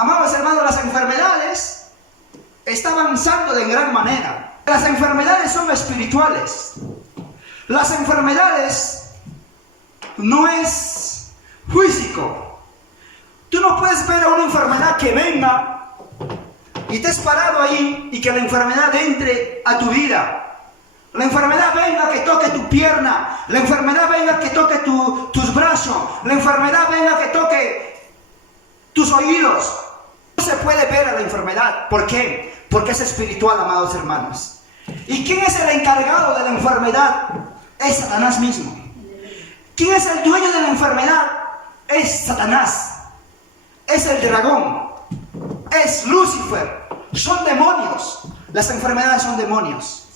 Amados hermanos, las enfermedades están avanzando de gran manera. Las enfermedades son espirituales. Las enfermedades no es físico. Tú no puedes ver a una enfermedad que venga y te has parado ahí y que la enfermedad entre a tu vida. La enfermedad venga que toque tu pierna, la enfermedad venga que toque tus brazos, la enfermedad venga que toque tus oídos. No se puede ver a la enfermedad. ¿Por qué? Porque es espiritual, amados hermanos. ¿Y quién es el encargado de la enfermedad? Es Satanás mismo. ¿Quién es el dueño de la enfermedad? Es Satanás. Es el dragón. Es Lucifer. Son demonios. Las enfermedades son demonios.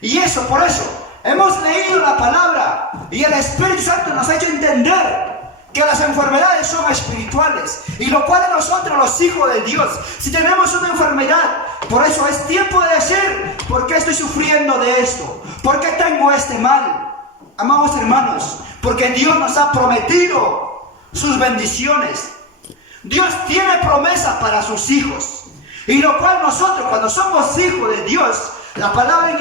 Y eso, por eso, hemos leído la palabra y el Espíritu Santo nos ha hecho entender que las enfermedades son espirituales. Y lo cual nosotros, los hijos de Dios, si tenemos una enfermedad, por eso es tiempo de decir, ¿por qué estoy sufriendo de esto? ¿Por qué tengo este mal? Amados hermanos, porque Dios nos ha prometido sus bendiciones. Dios tiene promesa para sus hijos. Y lo cual nosotros, cuando somos hijos de Dios, la palabra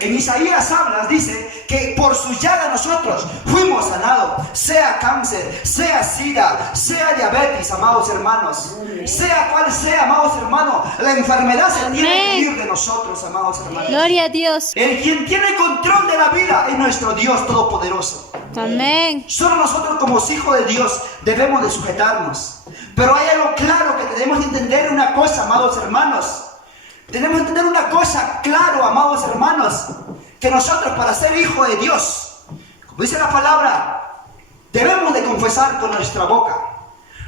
en Isaías habla, dice que por su llaga nosotros fuimos sanados. Sea cáncer, sea sida, sea diabetes, amados hermanos. Sea cual sea, amados hermanos, la enfermedad se tiene que ir de nosotros, amados hermanos. Gloria a Dios. El quien tiene control de la vida es nuestro Dios Todopoderoso. Amén. Solo nosotros como hijos de Dios debemos de sujetarnos. Pero hay algo claro que tenemos que entender una cosa, amados hermanos. Tenemos que entender una cosa claro, amados hermanos, que nosotros para ser hijos de Dios, como dice la palabra, debemos de confesar con nuestra boca.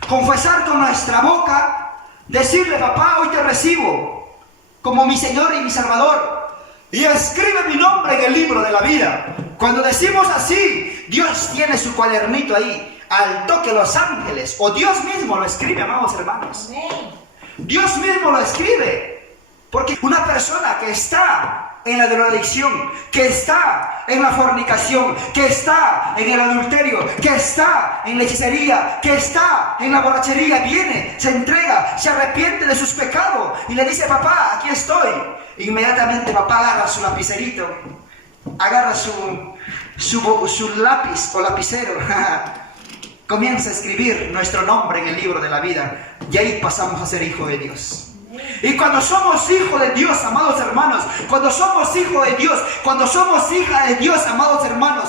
Confesar con nuestra boca, decirle, papá, hoy te recibo como mi Señor y mi Salvador. Y escribe mi nombre en el libro de la vida. Cuando decimos así, Dios tiene su cuadernito ahí, al toque los ángeles, o Dios mismo lo escribe, amados hermanos. Dios mismo lo escribe. Porque una persona que está en la drogadicción, que está en la fornicación, que está en el adulterio, que está en la hechicería, que está en la borrachería, viene, se entrega, se arrepiente de sus pecados y le dice, papá, aquí estoy. Inmediatamente papá agarra su lapicerito, agarra su lápiz o lapicero, comienza a escribir nuestro nombre en el libro de la vida y ahí pasamos a ser hijos de Dios. Y cuando somos hijos de Dios, amados hermanos, cuando somos hijos de Dios, cuando somos hijas de Dios, amados hermanos,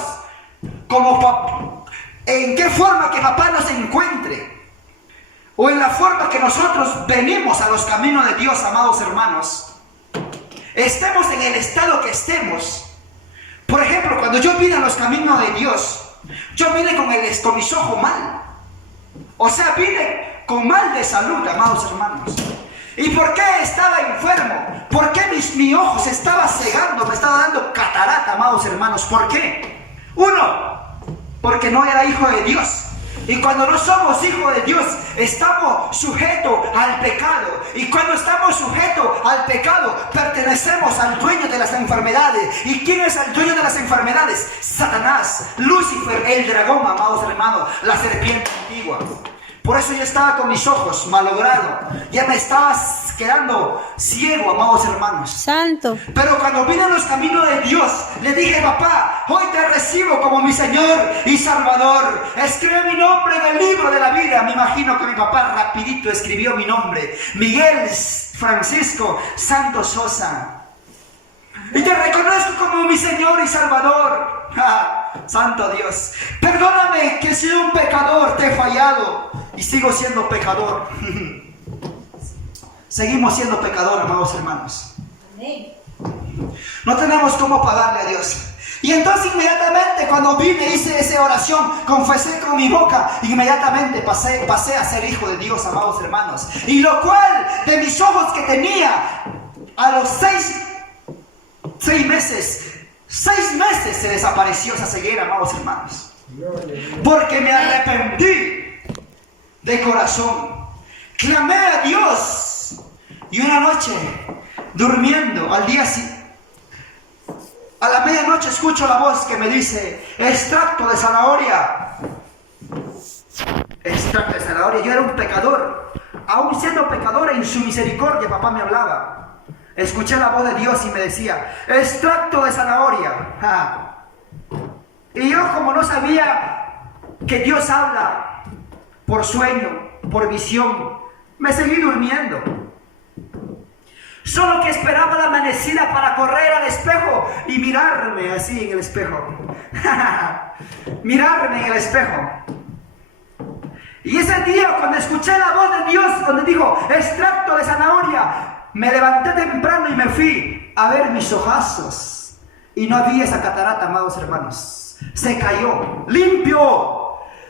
¿en qué forma que papá nos encuentre? O en la forma que nosotros venimos a los caminos de Dios, amados hermanos, estemos en el estado que estemos. Por ejemplo, cuando yo vine a los caminos de Dios, yo vine con mis ojos mal. O sea, vine con mal de salud, amados hermanos. ¿Y por qué estaba enfermo? ¿Por qué mi ojo se estaba cegando? Me estaba dando catarata, amados hermanos. ¿Por qué? Uno, porque no era hijo de Dios. Y cuando no somos hijos de Dios, estamos sujetos al pecado. Y cuando estamos sujetos al pecado, pertenecemos al dueño de las enfermedades. ¿Y quién es el dueño de las enfermedades? Satanás, Lucifer, el dragón, amados hermanos, la serpiente antigua. Por eso yo estaba con mis ojos malogrados. Ya me estaba quedando ciego, amados hermanos. Santo. Pero cuando vine a los caminos de Dios, le dije, papá, hoy te recibo como mi Señor y Salvador. Escribe mi nombre en el libro de la vida. Me imagino que mi papá rapidito escribió mi nombre. Miguel Francisco Santos Sosa. Y te reconozco como mi Señor y Salvador. Santo Dios. Perdóname que he sido un pecador, te he fallado. Y sigo siendo pecador. Seguimos siendo pecadores, amados hermanos. No tenemos cómo pagarle a Dios. Y entonces inmediatamente cuando vine, hice esa oración, confesé con mi boca, inmediatamente pasé a ser hijo de Dios, amados hermanos. Y lo cual de mis ojos que tenía, a los 6 meses se desapareció esa ceguera, amados hermanos. Porque me arrepentí de corazón. Clamé a Dios. Y una noche, durmiendo, al día siguiente, a la medianoche escucho la voz que me dice, extracto de zanahoria. Extracto de zanahoria. Yo era un pecador. aún siendo pecador, en su misericordia, papá me hablaba. Escuché la voz de Dios y me decía, extracto de zanahoria. Y yo, como no sabía que Dios habla por sueño, por visión, me seguí durmiendo. Solo que esperaba la amanecida para correr al espejo y mirarme así en el espejo. Mirarme en el espejo. Y ese día, cuando escuché la voz de Dios, cuando dijo, extracto de zanahoria, me levanté temprano y me fui a ver mis ojazos. Y no había esa catarata, amados hermanos. Se cayó, limpio.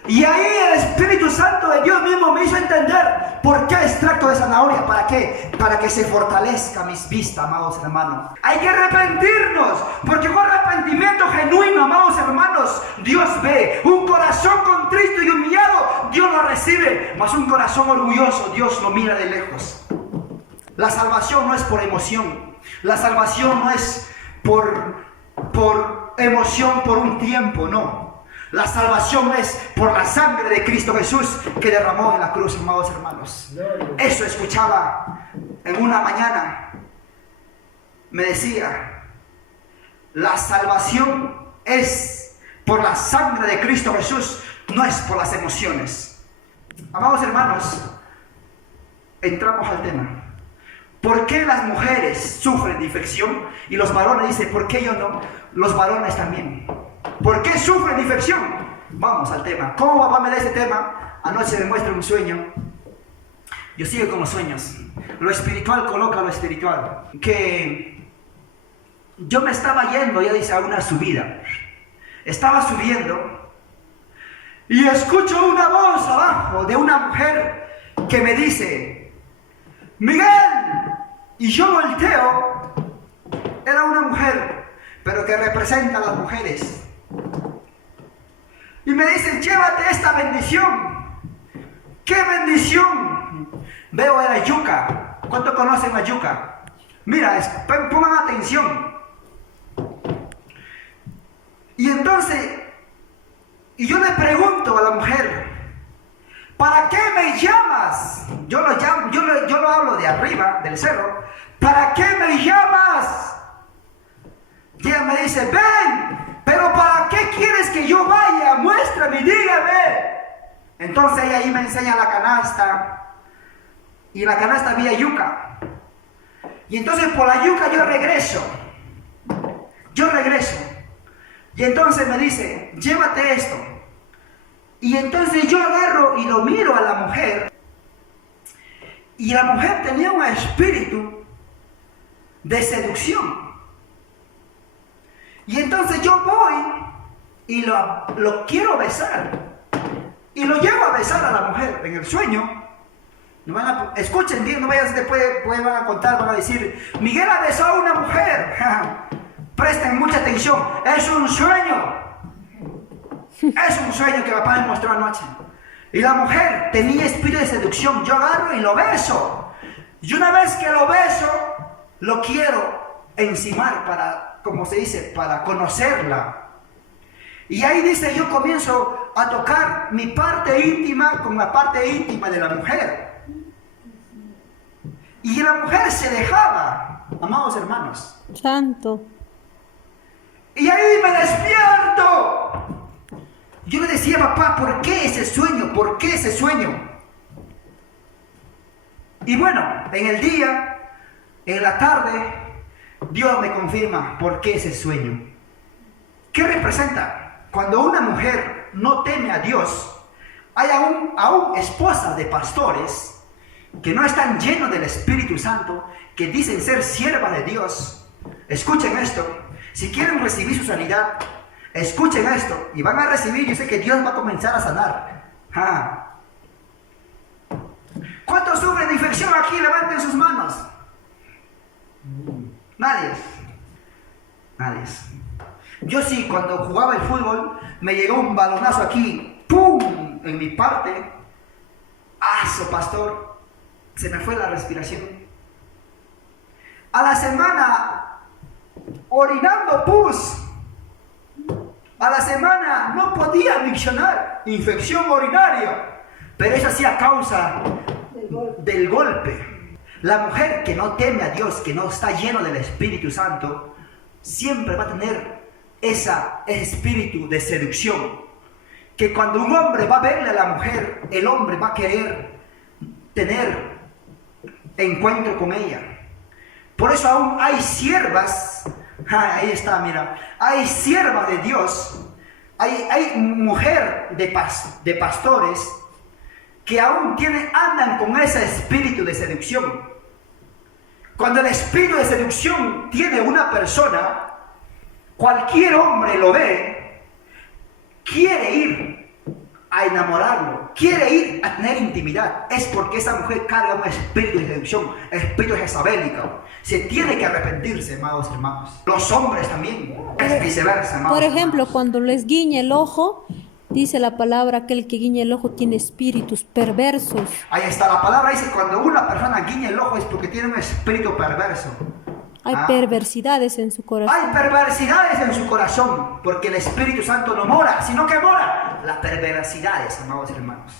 Y ahí el Espíritu Santo de Dios mismo me hizo entender por qué extracto de zanahoria. ¿Para qué? Para que se fortalezca mis vistas, amados hermanos. Hay que arrepentirnos, porque con arrepentimiento genuino, amados hermanos, Dios ve. Un corazón contrito y humillado, Dios lo recibe. Mas un corazón orgulloso, Dios lo mira de lejos. La salvación no es por emoción. La salvación no es por emoción por un tiempo, no. La salvación es por la sangre de Cristo Jesús que derramó en la cruz, amados hermanos. Eso escuchaba en una mañana. Me decía, la salvación es por la sangre de Cristo Jesús, no es por las emociones. Amados hermanos, entramos al tema. ¿Por qué las mujeres sufren de infección? Y los varones dicen, ¿por qué yo no? Los varones también. ¿Por qué sufren de infección? Vamos al tema. ¿Cómo papá me da este tema? Anoche me muestra un sueño. Yo sigo con los sueños. Lo espiritual coloca lo espiritual. Que yo me estaba yendo, ya dice, a una subida. Estaba subiendo y escucho una voz abajo de una mujer que me dice, Miguel. Y yo volteo. Era una mujer, pero que representa a las mujeres. Y me dicen, llévate esta bendición. ¿Qué bendición? Veo la yuca. ¿Cuánto conocen la yuca? Mira, pongan atención. Y entonces, y yo le pregunto a la mujer, ¿para qué me llamas? Yo lo hablo de arriba, del cerro. ¿Para qué me llamas? Y ella me dice, ven, pero ¿para qué quieres que yo vaya? Muéstrame, dígame. Entonces ella ahí me enseña la canasta. Y en la canasta había yuca. Y entonces por la yuca yo regreso. Y entonces me dice, llévate esto. Y entonces yo agarro y lo miro a la mujer. Y la mujer tenía un espíritu de seducción. Y entonces yo voy y lo quiero besar. Y lo llevo a besar a la mujer en el sueño. Escuchen bien, no vayan, después van a contar, van a decir, Miguel ha besado a una mujer. Presten mucha atención, es un sueño. Es un sueño que papá me mostró anoche. Y la mujer tenía espíritu de seducción. Yo agarro y lo beso. Y una vez que lo beso, lo quiero encimar para, como se dice, para conocerla. Y ahí dice, yo comienzo a tocar mi parte íntima con la parte íntima de la mujer. Y la mujer se dejaba, amados hermanos. Santo. Y ahí me despierto. Yo le decía, papá, ¿por qué ese sueño? ¿Por qué ese sueño? Y bueno, en el día, en la tarde, Dios me confirma por qué ese sueño. ¿Qué representa? Cuando una mujer no teme a Dios, hay aún esposas de pastores que no están llenos del Espíritu Santo, que dicen ser siervas de Dios. Escuchen esto. Si quieren recibir su sanidad, escuchen esto y van a recibir. Yo sé que Dios va a comenzar a sanar. ¿Cuántos sufren de infección aquí? Levanten sus manos. Nadie. Yo sí, cuando jugaba el fútbol, me llegó un balonazo aquí, ¡pum!, en mi parte. ¡Aso, pastor! Se me fue la respiración. A la semana, orinando pus. A la semana no podía miccionar, infección urinaria. Pero eso sí a causa del golpe. La mujer que no teme a Dios, que no está lleno del Espíritu Santo, siempre va a tener ese espíritu de seducción. Que cuando un hombre va a verle a la mujer, el hombre va a querer tener encuentro con ella. Por eso aún hay siervas, ahí está, mira, hay siervas de Dios, hay mujer de pastores que aún andan con ese espíritu de seducción. Cuando el espíritu de seducción tiene una persona, cualquier hombre lo ve, quiere ir a enamorarlo, quiere ir a tener intimidad. Es porque esa mujer carga un espíritu de seducción, espíritu jezabélico. Se tiene que arrepentirse, amados hermanos. Los hombres también, es viceversa, amados Por ejemplo, hermanos. cuando les guiña el ojo, dice la palabra, aquel que guiña el ojo tiene espíritus perversos. Ahí está, la palabra dice, cuando una persona guiña el ojo es porque tiene un espíritu perverso. Hay perversidades en su corazón. Hay perversidades en su corazón, porque el Espíritu Santo no mora, sino que mora las perversidades, amados hermanos.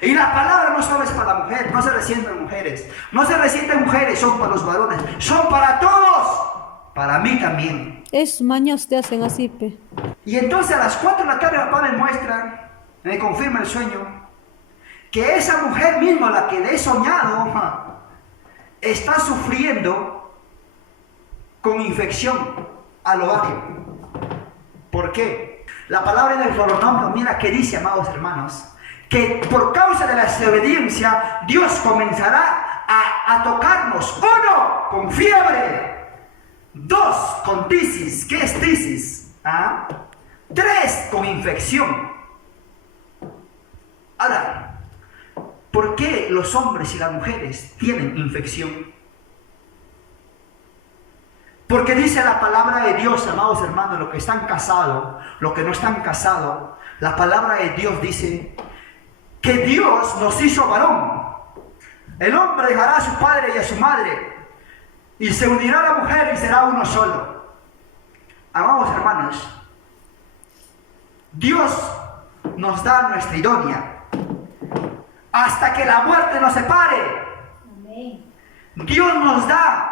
Y la palabra no solo es para la mujer, no se resienten mujeres, no se resienten mujeres, son para los varones, son para todos, para mí también. Esos maños te hacen así, pe. Y entonces a las 4 de la tarde papá me muestra, me confirma el sueño, que esa mujer misma, la que le he soñado, está sufriendo con infección al ovario. ¿Por qué? La palabra del Deuteronomio, mira que dice, amados hermanos, que por causa de la desobediencia, Dios comenzará a tocarnos. 1, con fiebre. 2, con tisis. ¿Qué es tisis? 3, con infección. Ahora, ¿por qué los hombres y las mujeres tienen infección? Porque dice la palabra de Dios, amados hermanos, los que están casados, los que no están casados, la palabra de Dios dice que Dios nos hizo varón. El hombre dejará a su padre y a su madre y se unirá a la mujer y será uno solo. Amados hermanos, Dios nos da nuestra idónea hasta que la muerte nos separe. Amén. Dios nos da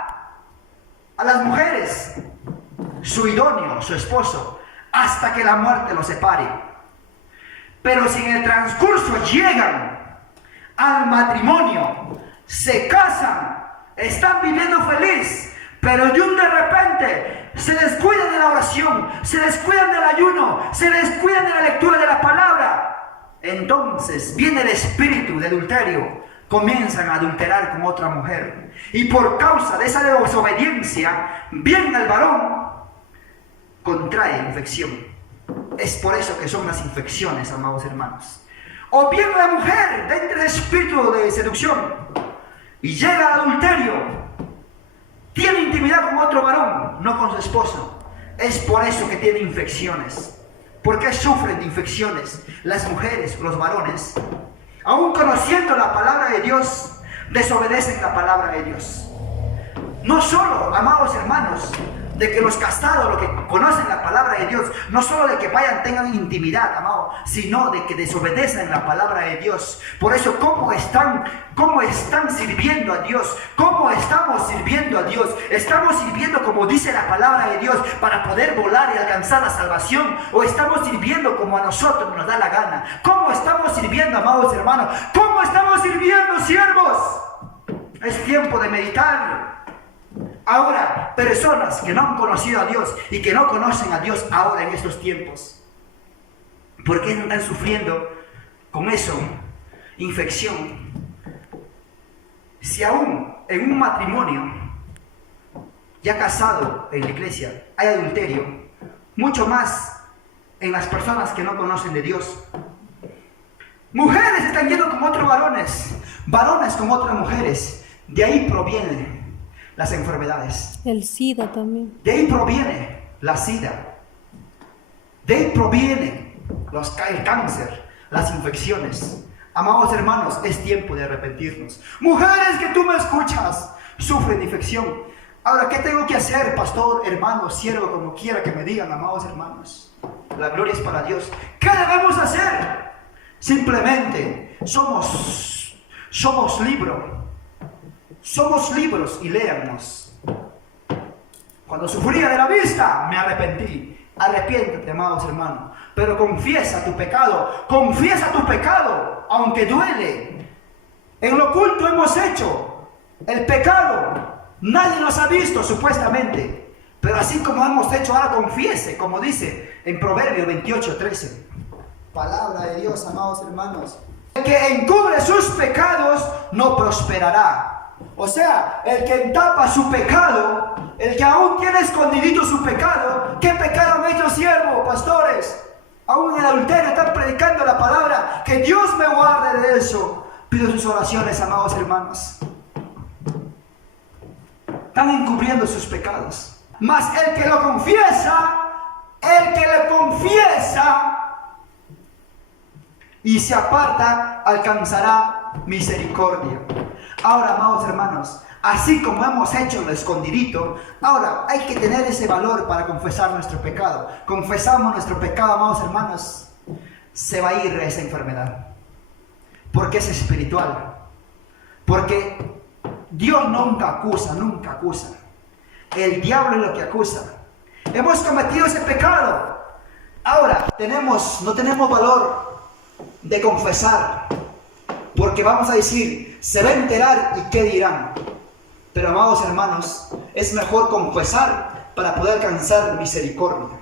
a las mujeres su idóneo, su esposo, hasta que la muerte los separe. Pero si en el transcurso llegan al matrimonio, se casan, están viviendo feliz, pero de repente se descuidan de la oración, se descuidan del ayuno, se descuidan de la lectura de la palabra, entonces viene el espíritu de adulterio, comienzan a adulterar con otra mujer, y por causa de esa desobediencia, bien el varón contrae infección. Es por eso que son las infecciones, amados hermanos. O bien la mujer dentro del espíritu de seducción y llega al adulterio, tiene intimidad con otro varón, no con su esposo. Es por eso que tiene infecciones. ¿Por qué sufren de infecciones las mujeres, los varones? Aún conociendo la palabra de Dios, desobedecen la palabra de Dios. No solo, amados hermanos, de que los casados, los que conocen la palabra de Dios, no solo de que tengan intimidad, amado, sino de que desobedecen la palabra de Dios. Por eso, ¿cómo están sirviendo a Dios? ¿Cómo estamos sirviendo a Dios? ¿Estamos sirviendo como dice la palabra de Dios para poder volar y alcanzar la salvación? ¿O estamos sirviendo como a nosotros nos da la gana? ¿Cómo estamos sirviendo, amados hermanos? ¿Cómo estamos sirviendo, siervos? Es tiempo de meditar. Ahora, personas que no han conocido a Dios y que no conocen a Dios ahora en estos tiempos, ¿por qué no están sufriendo con eso? Infección. Si aún en un matrimonio ya casado en la iglesia hay adulterio, mucho más en las personas que no conocen de Dios. Mujeres están yendo con otros varones, varones con otras mujeres. De ahí provienen las enfermedades. El SIDA también. De ahí proviene la SIDA. De ahí proviene el cáncer, las infecciones. Amados hermanos, es tiempo de arrepentirnos. Mujeres que tú me escuchas, sufren de infección. Ahora, ¿qué tengo que hacer, pastor, hermano, siervo, como quiera que me digan, amados hermanos? La gloria es para Dios. ¿Qué debemos hacer? Simplemente somos Somos libros y léannos. Cuando sufría de la vista, me arrepentí. Arrepiéntete, amados hermanos, pero confiesa tu pecado, aunque duele. En lo oculto hemos hecho el pecado, nadie nos ha visto supuestamente, pero así como hemos hecho, ahora confiese, como dice en Proverbios 28:13. Palabra de Dios, amados hermanos. El que encubre sus pecados no prosperará. O sea, el que entapa su pecado, el que aún tiene escondidito su pecado. ¿Qué pecado me ha hecho siervo, pastores? Aún en el adulterio están predicando la palabra. Que Dios me guarde de eso. Pido sus oraciones, amados hermanos. Están encubriendo sus pecados. Mas el que lo confiesa, y se aparta, alcanzará misericordia. Ahora, amados hermanos, así como hemos hecho lo escondidito, ahora hay que tener ese valor para confesar nuestro pecado. Confesamos nuestro pecado, amados hermanos, se va a ir esa enfermedad. Porque es espiritual. Porque Dios nunca acusa. El diablo es lo que acusa. Hemos cometido ese pecado. Ahora, no tenemos valor de confesar, porque vamos a decir, se va a enterar y qué dirán. Pero amados hermanos, es mejor confesar para poder alcanzar misericordia.